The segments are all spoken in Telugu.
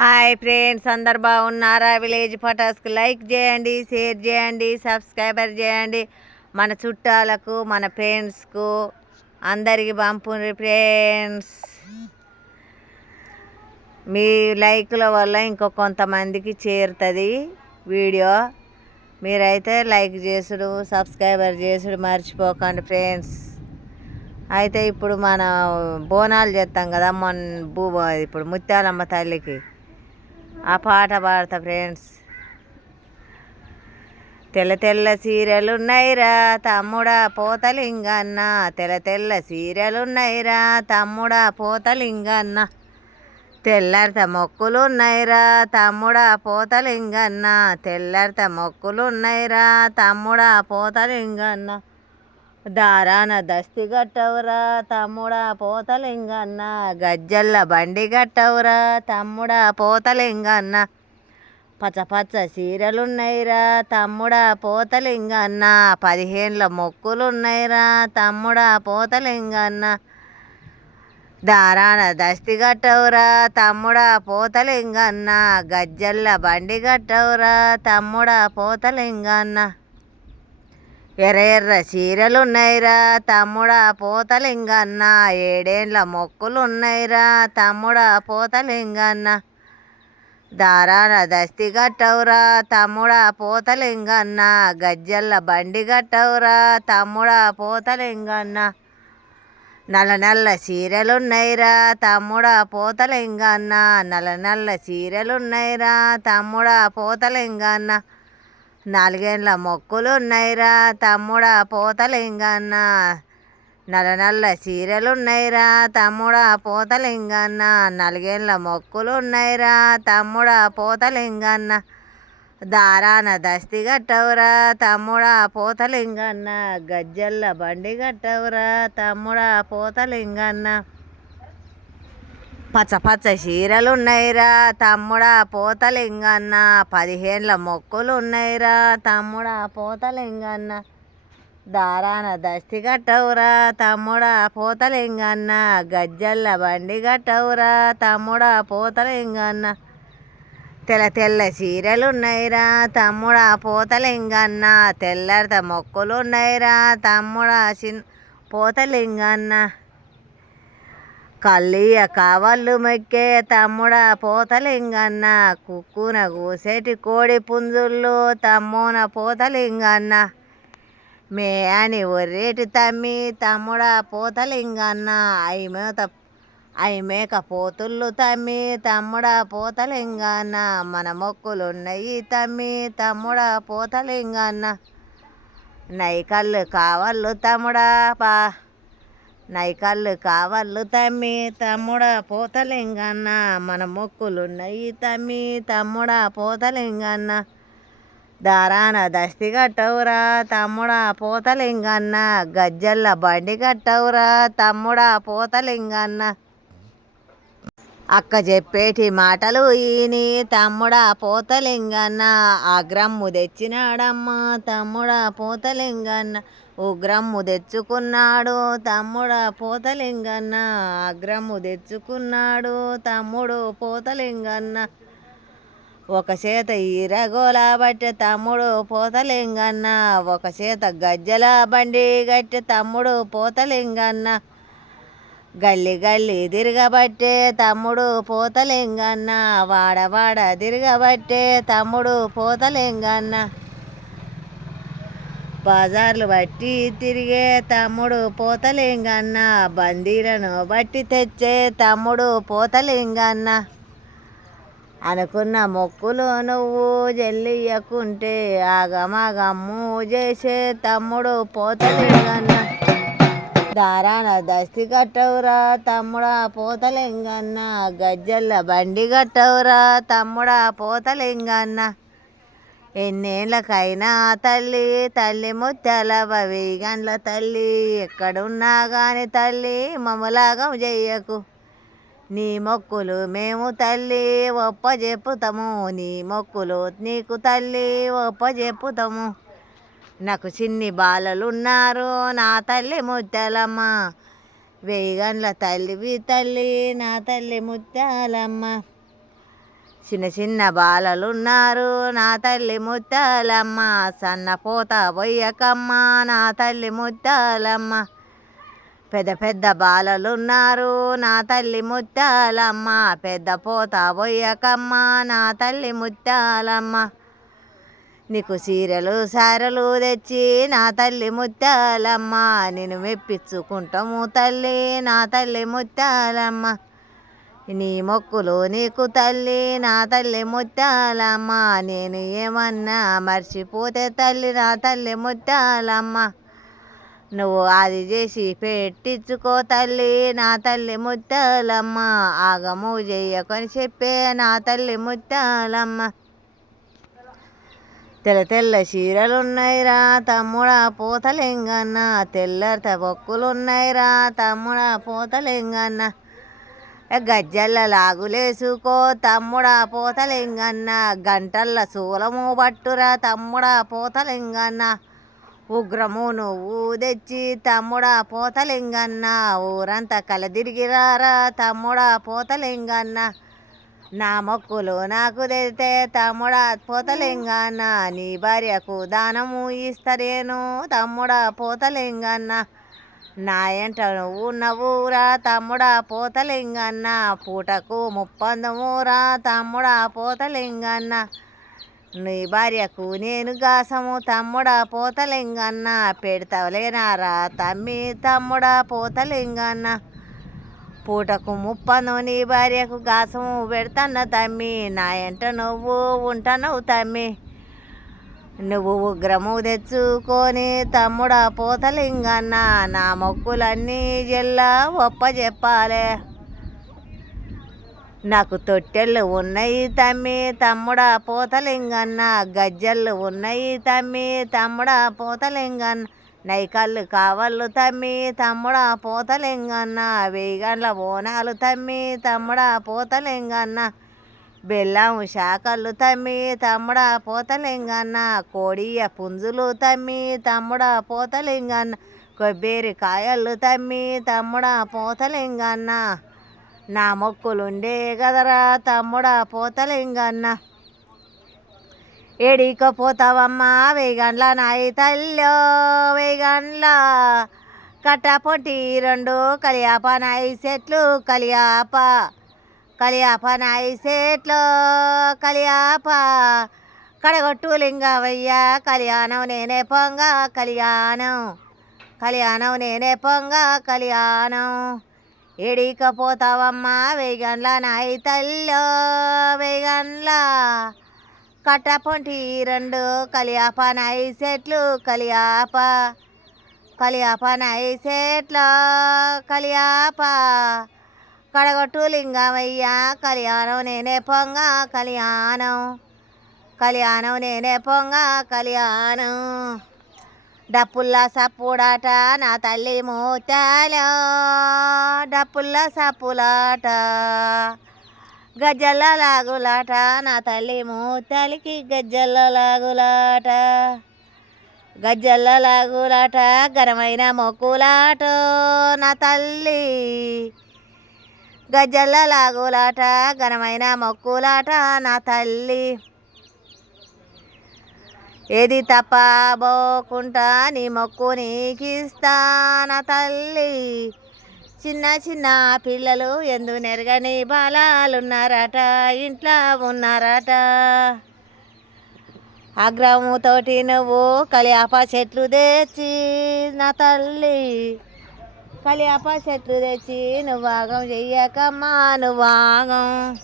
హాయ్ ఫ్రెండ్స్ అందరు బాగున్నారా? విలేజ్ ఫొటోస్కి లైక్ చేయండి షేర్ చేయండి సబ్స్క్రైబర్ చేయండి. మన చుట్టాలకు మన ఫ్రెండ్స్కు అందరికి పంపుండ్రి ఫ్రెండ్స్. మీ లైకుల వల్ల ఇంకో కొంతమందికి చేరుతుంది వీడియో. మీరైతే లైక్ చేసుడు సబ్స్క్రైబర్ చేసుడు మర్చిపోకండి ఫ్రెండ్స్. అయితే ఇప్పుడు మన బోనాలు చేస్తాం కదా మొన్న భూ ఇప్పుడు ముత్యాలమ్మ తల్లికి. ఆ పాట పాడతా ఫ్రెండ్స్ తెల్ల తెల్ల సీరలున్నాయిరా తమ్ముడా పోతలింగన్న. తెల్ల తెల్ల సీరలున్నాయిరా తమ్ముడా పోతలింగన్న. తెల్లారిత మొక్కులున్నాయిరా తమ్ముడా పోతలింగన్న. తెల్లారిత మొక్కులున్నాయిరా తమ్ముడా పోతలింగన్న. దారాన దస్తి గట్టవురా తమ్ముడా పోతలింగన్న. గజ్జల్ల బండి గట్టవురా తమ్ముడా పోతలింగన్న. పచ్చ పచ్చ చీరలున్నాయిరా తమ్ముడా పోతలింగన్న. పదిహేనుల మొక్కులున్నాయిరా తమ్ముడా పోతలింగన్న. దారాన దస్తి గట్టవురా తమ్ముడా పోతలింగన్న. గజ్జల్ల బండి గట్టవురా తమ్ముడా పోతలింగన్న. ఎర్ర ఎర్ర చీరలున్నాయిరా తమ్ముడా పోతలింగన్న ఏడేండ్ల మొక్కులున్నాయిరా తమ్ముడా పోతలింగన్న. దారాన దస్తి కట్టవురా తమ్ముడా పోతలింగన్న గజ్జల్ల బండి కట్టవురా తమ్ముడా పోతలింగన్న. నల్ల నల్ల చీరలున్నాయిరా తమ్ముడా పోతలింగన్న నల్ల నల్ల చీరలున్నాయిరా తమ్ముడా పోతలింగన్న. నాలుగేండ్ల మొక్కులు ఉన్నాయిరా తమ్ముడా పోతలింగన్న. నల్ల నల్ల చీరలు ఉన్నాయిరా తమ్ముడా పోతలింగన్న. నాలుగేండ్ల మొక్కులు ఉన్నాయిరా తమ్ముడా పోతలింగన్న. దారాన దస్తి కట్టవురా తమ్ముడా పోతలింగన్న. గజ్జల్ల బండి కట్టవురా తమ్ముడా పోతలింగన్న. పచ్చ పచ్చ చీరలు ఉన్నాయిరా తమ్ముడా పోతలింగన్న. పదిహేనుల మొక్కులు ఉన్నాయిరా తమ్ముడా పోతలింగన్న. దారాన దస్తి కట్టవురా తమ్ముడా పోతలింగన్న. గజ్జల్ల బండి కట్టవురా తమ్ముడా పోతలింగన్న. తెల్ల తెల్ల చీరలు ఉన్నాయిరా తమ్ముడా పోతలింగన్న. తెల్లరిత మొక్కులు ఉన్నాయిరా తమ్ముడా చిన్ పోతలింగన్న. కల్లియ కావళ్ళు మెక్కే తమ్ముడా పోతలింగన్న కుక్కున కూసేటి కోడి పుంజుళ్ళు తమ్మున పోతలింగన్న. మే అని ఒర్రేటి తమ్మి తమ్ముడా పోతలింగన్న. అయిమేత అయిమేక మేక పోతుళ్ళు తమ్మి తమ్ముడా పోతలింగన్న. మన మొక్కులున్నాయి తమ్మి తమ్ముడా పోతలింగన్న. నైకళ్ళు కావళ్ళు తమ్ముడా పా. నైకాళ్ళు కావాళ్ళు తమ్మి తమ్ముడా పోతలింగన్న మన మొక్కులున్నాయి తమ్మి తమ్ముడా పోతలింగన్న. దారాన దస్తి కట్టవురా తమ్ముడా పోతలింగన్న గజ్జల్ల బండి కట్టవురా తమ్ముడా పోతలింగన్న. అక్క చెప్పేటి మాటలు ఈని తమ్ముడా పోతలింగన్న అగ్రమ్ము తెచ్చినాడమ్మ తమ్ముడా పోతలింగన్న ఉగ్రమ్ము తెచ్చుకున్నాడు తమ్ముడా పోతలింగన్న అగ్రమ్ము తెచ్చుకున్నాడు తమ్ముడు పోతలింగన్న. ఒక చేత ఈరగోల బట్టి తమ్ముడు పోతలింగన్న ఒక చేత గజ్జల బండి గట్టి తమ్ముడు పోతలింగన్న. గల్లి గల్లి తిరగబట్టే తమ్ముడు పోతలింగన్న వాడవాడ తిరగబట్టే తమ్ముడు పోతలింగన్న. బజార్లు బట్టి తిరిగే తమ్ముడు పోతలింగన్న బందీలను బట్టి తెచ్చే తమ్ముడు పోతలింగన్న. అనుకున్న మొక్కులు నువ్వు జల్లియకుంటే ఆగమాగమ్ము చేసే తమ్ముడు పోతలింగన్న. దారాన దస్తి కట్టవురా తమ్ముడా పోతలింగన్న. గజ్జల్ల బండి కట్టవురా తమ్ముడా పోతలింగన్న. ఎన్నేళ్ళకైనా తల్లి తల్లి ముత్యాల గండ్ల తల్లి. ఎక్కడున్నా గాని తల్లి మమ్మలాగం చెయ్యకు నీ మొక్కులు మేము తల్లి ఒప్ప చెప్పుతాము నీ మొక్కులు నీకు తల్లి ఒప్ప చెప్పుతాము నాకు చిన్ని బాలలున్నారు నా తల్లి ముత్యాలమ్మ. వెయ్యి గంటల తల్లివి తల్లి నా తల్లి ముత్యాలమ్మ. చిన్న చిన్న బాలలున్నారు నా తల్లి ముత్యాలమ్మ. సన్న పోత బొయ్యకమ్మ నా తల్లి ముత్తాలమ్మ పెద్ద పెద్ద బాలలున్నారు నా తల్లి ముత్తాలమ్మ పెద్ద పోత బొయ్యకమ్మ నా తల్లి ముత్తాలమ్మ నీకు చీరలు సారలు తెచ్చి నా తల్లి ముత్యాలమ్మ. నేను మెప్పించుకుంటాము తల్లి నా తల్లి ముత్తాలమ్మ నీ మొక్కులు నీకు తల్లి నా తల్లి ముత్యాలమ్మ. నేను ఏమన్నా మర్చిపోతే తల్లి నా తల్లి ముత్యాలమ్మ. నువ్వు అది చేసి పెట్టించుకో తల్లి నా తల్లి ముత్తాలమ్మ ఆగము చెయ్యకొని చెప్పే నా తల్లి ముత్తాలమ్మ తెల్ల తెల్ల చీరలున్నాయిరా తమ్ముడా పోతలింగన్న. తెల్లర్త బొక్కులున్నాయిరా తమ్ముడా పోతలింగన్న. గజ్జల్ల లాగులేసుకో తమ్ముడా పోతలింగన్న. గంటల్ల శూలము పట్టురా తమ్ముడా పోతలింగన్న. ఉగ్రము నువ్వు తెచ్చి తమ్ముడా పోతలింగన్న. ఊరంతా కలదిరిగిరారా తమ్ముడా పోతలింగన్న. నా మొక్కులు నాకు తెస్తే తమ్ముడా పోతలింగన్న నీ భార్యకు దానము ఇస్తరేను తమ్ముడా పోతలింగన్న నా ఎంట నువ్వు నవ్వురా తమ్ముడా పోతలింగన్న పూటకు ముప్పందమురా తమ్ముడా పోతలింగన్న నీ భార్యకు నేను గాసము తమ్ముడా పోతలింగన్న పెడతావులేనారా తమ్మి తమ్ముడా పోతలింగన్న పూటకు ముప్పను నీ భార్యకు గాసము పెడతాన్న తమ్మి. నా ఎంట నువ్వు ఉంటానవు తమ్మి. నువ్వు ఉగ్రము తెచ్చుకొని తమ్ముడా పోతలింగన్న. నా మొక్కులన్నీ జిల్లా ఒప్ప చెప్పాలే నాకు తొట్టెళ్ళు ఉన్నాయి తమ్మి తమ్ముడా పోతలింగన్న. గజ్జళ్ళు ఉన్నాయి తమ్మి తమ్ముడా పోతలింగన్న. నైకల్లు కావళ్ళు తమ్మి తమ్ముడా పోతలింగన్న. గంటల బోనాలు తమ్మి తమ్ముడా పోతలింగన్న. బెల్లం శాఖలు తమ్మి తమ్ముడా పోతలింగన్న. కోడియ పుంజులు తమ్మి తమ్ముడా పోతలింగన్న. కొబ్బరి కాయలు తమ్మి తమ్ముడా పోతలింగన్న. నా మొక్కులుండే కదరా తమ్ముడా పోతలింగన్న. ఏడికపోతావమ్మా వేగండ్ల నాయి తల్లో వేగండ్ల కట్టపొట్టి రెండు కలియాప నాయి చెట్లు కలియాప కలియాప నాయి చెట్లు కలియాప కడగొట్టు లింగవయ్య కళ్యాణం నేనే పొంగ కళ్యాణం కళ్యాణం నేనే పొంగ కళ్యాణం. ఏడికపోతావమ్మా వేగండ్ల నాయి తల్లో వేగండ్ల కట్టపొంటి రెండు కలియాప నాయి సెట్లు కలియాప కలియాప నాయి సెట్ల కలియాప. కడగొట్టు లింగమయ్య కళ్యాణం నేనే పొంగ కళ్యాణం కళ్యాణం నేనే పొంగ కళ్యాణం డప్పుల్లా సప్పుడాట నా తల్లి మూతాలో. డప్పుల్లా సప్పులాట. గజ్జల లాగులాట నా తల్లి మూతలికి గజ్జల లాగులాట గజ్జల లాగులాట ఘనమైన మొక్కులాట నా తల్లి. గజ్జల లాగులాట ఘనమైన మొక్కులాట నా తల్లి. ఏది తప్పబోకుంటా నీ మొక్కు నీకిస్తా నా తల్లి. చిన్న చిన్న పిల్లలు ఎందు నెరగని బాలాలున్నారట ఇంట్లో ఉన్నారట. ఆగ్రహముతోటి నువ్వు కలియాప చెట్లు తెచ్చి నా తల్లి కలియాప చెట్లు తెచ్చి నువ్వు ఆగం చెయ్యకమ్మా నువ్వు ఆగం.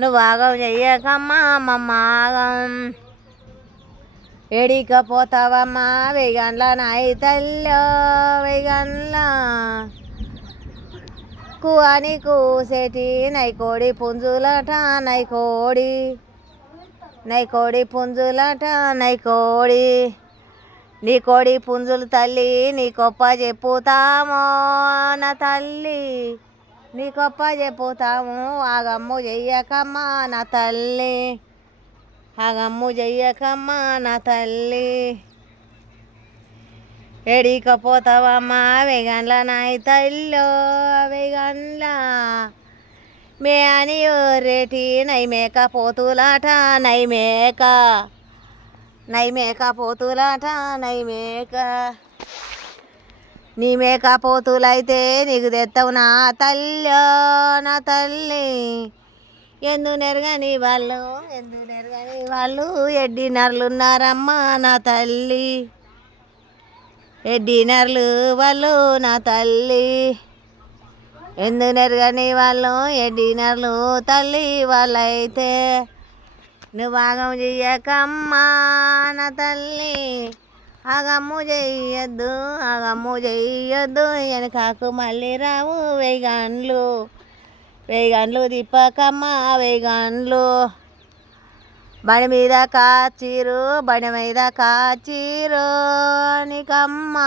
నువ్వు ఆగం చెయ్యకమ్మా మమ్మ ఆగం. వెయ్యి గంటల నాయి తల్లో నీకు అని కూసేటి నైకోడి పుంజులట నైకోడి నైకోడి పుంజులట నైకోడి నీ కోడి పుంజులు తల్లి నీ గొప్ప చెప్పుతామో నా తల్లి. నీ గొప్ప చెప్పుతాము ఆగమ్ము చెయ్యకమ్మా నా తల్లి. ఆగమ్ము చెయ్యకమ్మా నా తల్లి. ఎడికపోతావమ్మా వేగండ్ల నాయి తల్లో వేగండ్ల మే అని రేటి నైమేక పోతులాట నైమేక. నైమేక పోతులాట నైమేక. నీ మేక పోతులైతే నీకు తెస్తావు నా తల్లి నా తల్లి. ఎందు నెరగని వాళ్ళు ఎందు నెరగని వాళ్ళు ఎడ్డి నర్లు ఉన్నారమ్మా నా తల్లి. ఎడ్డి వాళ్ళు నా తల్లి. ఎందునరు కానీ వాళ్ళు ఏ నర్లు తల్లి వాళ్ళైతే. నువ్వు ఆగం చెయ్యకమ్మా నా తల్లి. ఆగమ్ము చెయ్యొద్దు ఆగమ్ము చెయ్యొద్దు. వెనకాకు మళ్ళీ రావు వెయ్యి గంటలు వెయ్యి గంటలు తిప్పకమ్మా వెయ్యి గంటలు బండి మీద కాచీరు బండి మీద కాచీరు నీకమ్మ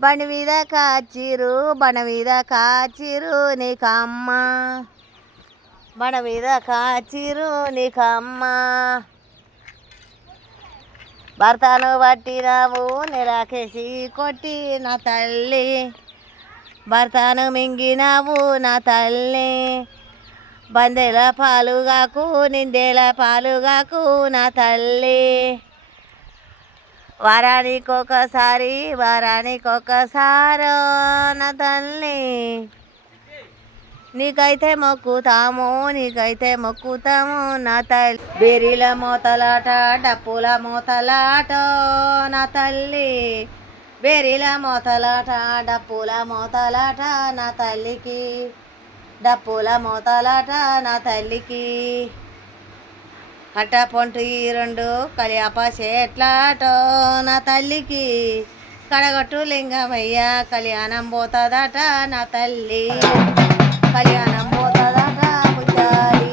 బండి మీద కాచిరు బండి మీద కాచిరు నీకమ్మ బండ మీద కాచిరు నీకమ్మ భర్తను పట్టినావు నిరాకేసి కొట్టి నా తల్లి. భర్తను మింగినావు నా తల్లి. బందెల పాలుగాకు నిందెల పాలుగాకు నా తల్లి. వారానికి ఒకసారి వారానికి ఒకసారో నా తల్లి. నీకైతే మొక్కుతాము నీకైతే మొక్కుతాము నా తల్లి. బేరీల మూతలాట డప్పుల మూతలాట నా తల్లి. బేరీల మూతలాట డప్పుల మూతలాట నా తల్లికి. డప్పుల మోతాలాట నా తల్లికి. అట్ట పొంటు ఈ రెండు కలియాప చెట్లాట నా తల్లికి. కడగట్టు లింగమయ్య కళ్యాణం పోతుందట నా తల్లి. కళ్యాణం పోతుందట పుజారి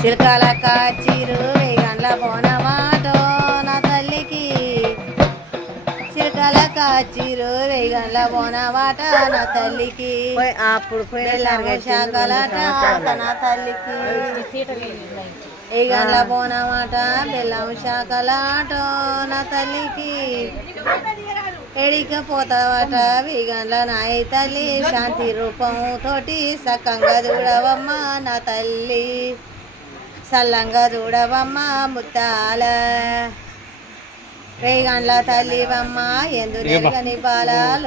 చిలకాల కాచీరు వెయ్యి గంటల బోనమాటో కాచిరు వేగండ్ల బోనమాట నా తల్లికి. అప్పుడు శాఖలాట నా తల్లికి. ఏగండ్ల బోనమాట బెల్లం శాఖలాట నా తల్లికి. ఎడిక పోతావట వీగండ్ల నాయి తల్లి శాంతి రూపం తోటి సక్కంగా చూడవమ్మ నా తల్లి. సల్లంగా చూడవమ్మ ముత్తాల. రేగండ్ల తల్లివమ్మ ఎందు నెరగని బాలాలు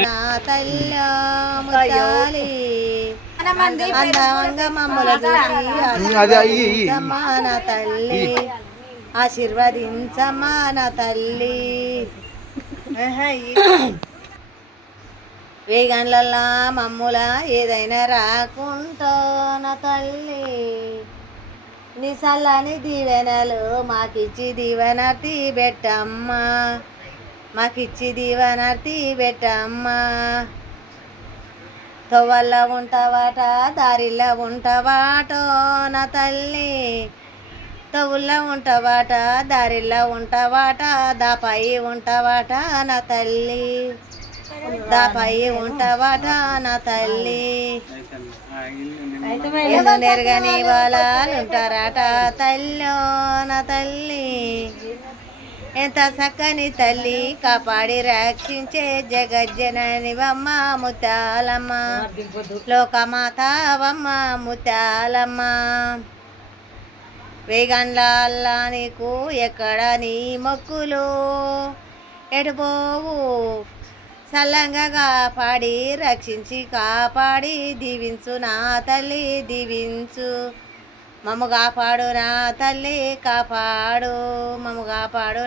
నా తల్లి అందంగా మమ్మల చూసి తల్లి. ఆశీర్వదించమ్మా నా తల్లి. మమ్ముల ఏదైనా రాకుంటో నా తల్లి. నీ చల్లని దీవెనలు మాకిచ్చి దీవెనర్తి పెట్టమ్మా మాకిచ్చి దీవెనర్తి పెట్టమ్మా తొవ్వల్ల ఉంటావాట దారిలో ఉంటావాటో నా తల్లి తవుల్లో ఉంటావాట దారిలో ఉంటావాట దాపై ఉంటావాట నా తల్లి దాపై ఉంటావాట నా తల్లి వాళ్ళలు ఉంటారట. తల్లో నా తల్లి. ఎంత చక్కని తల్లి. కాపాడి రక్షించే జగజ్జననివమ్మ ముత్యాలమ్మ లోకమాతావమ్మ ముత్యాలమ్మ వేగండ్ల అల్లా నీకు ఎక్కడ నీ మొక్కులు? ఎటుపోవు చల్లంగా కాపాడి రక్షించి కాపాడి దీవించు నా తల్లి దీవించు. మమ్మ కాపాడు నా తల్లి కాపాడు. మమ్మ కాపాడు